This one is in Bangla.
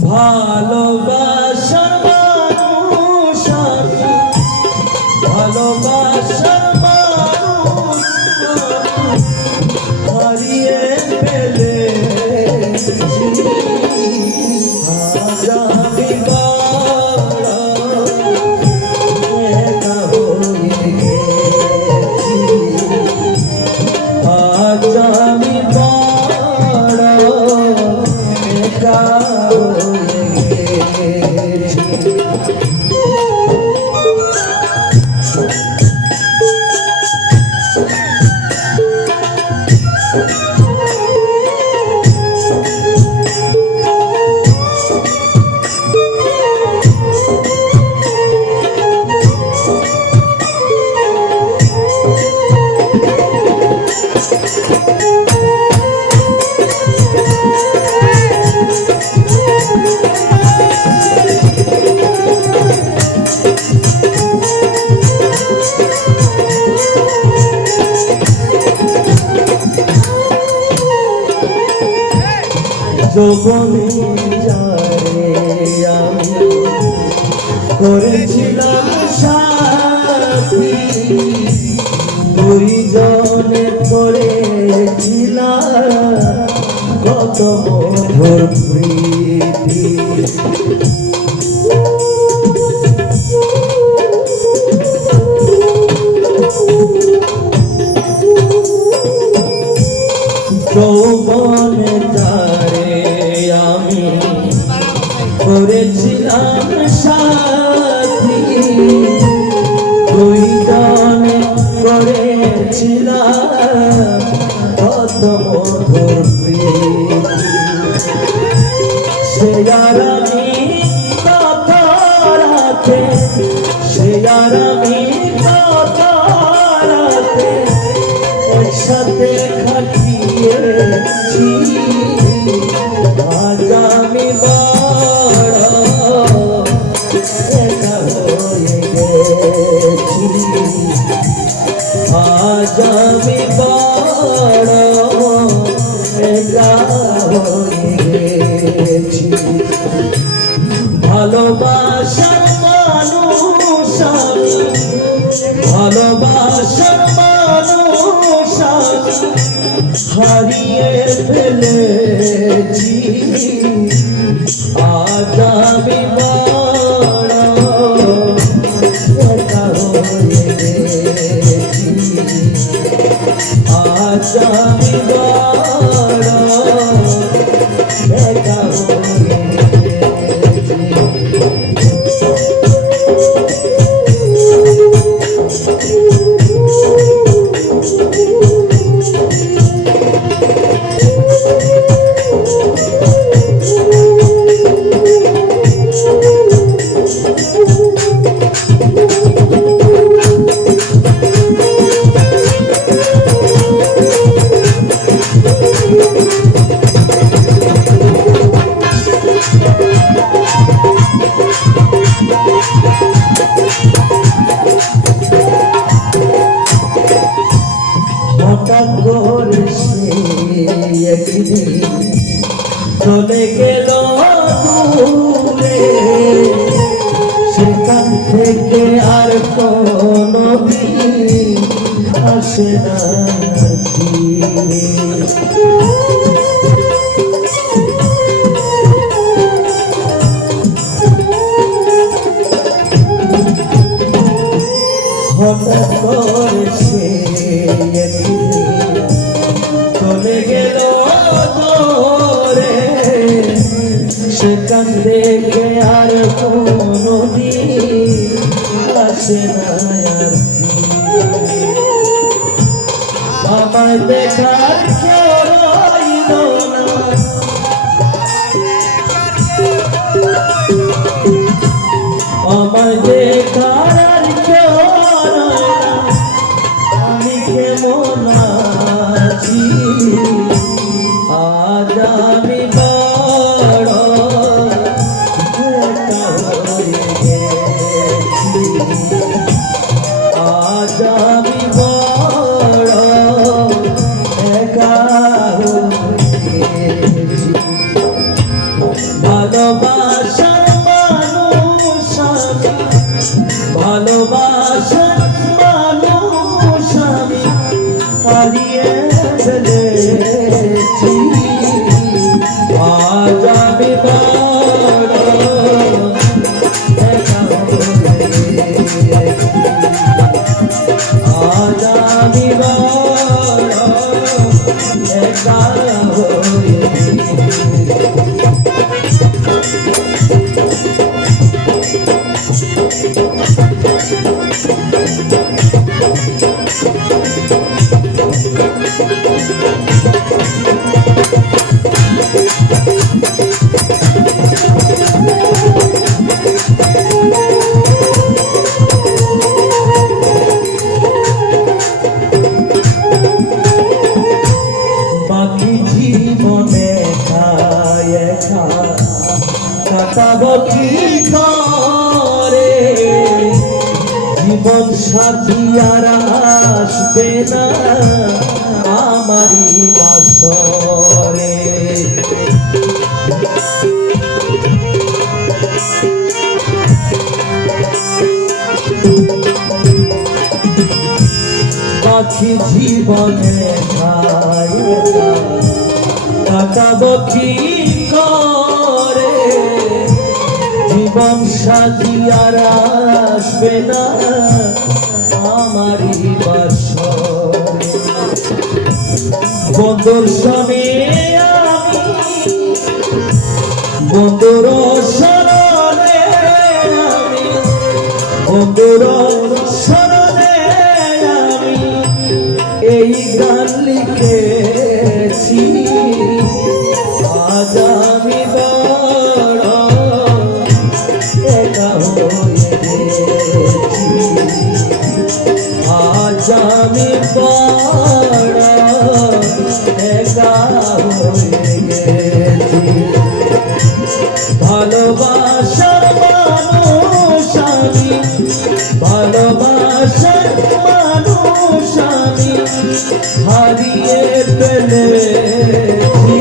ভালোবাসার যৌবনে যারে আমি। করেছিলাম সাথী দুই জনে করেছিলাম কত মধুর প্রীতি। করেছিলাম সাথী। দুই জনে করেছিলাম কত মধুর সে আর আমি কত রাতে সে আর আমি কত রাতে একসাথে খাটিয়েছি। ভালোবাসার মানুষ ভালোবাসার মানুষ হারিয়ে ফেলেছি। আজ হঠাৎ থেকে আর কোনো আসে না হঠাৎ করে আমায় দেখার কেউ রইল না আমায় দেখার আমি Thank জীবন সাথী আর আসবে না আমারই বাসরে। পাখি জীবনে কাটাবো কি জীবন সাথী আর আসবে না। আমারই বাসরে। বন্ধুর সনে আমি বন্ধুর সরণে এই গান আমি বড় একা হয়ে গেছি। ভালোবাসার হারিয়ে ফেলেছি।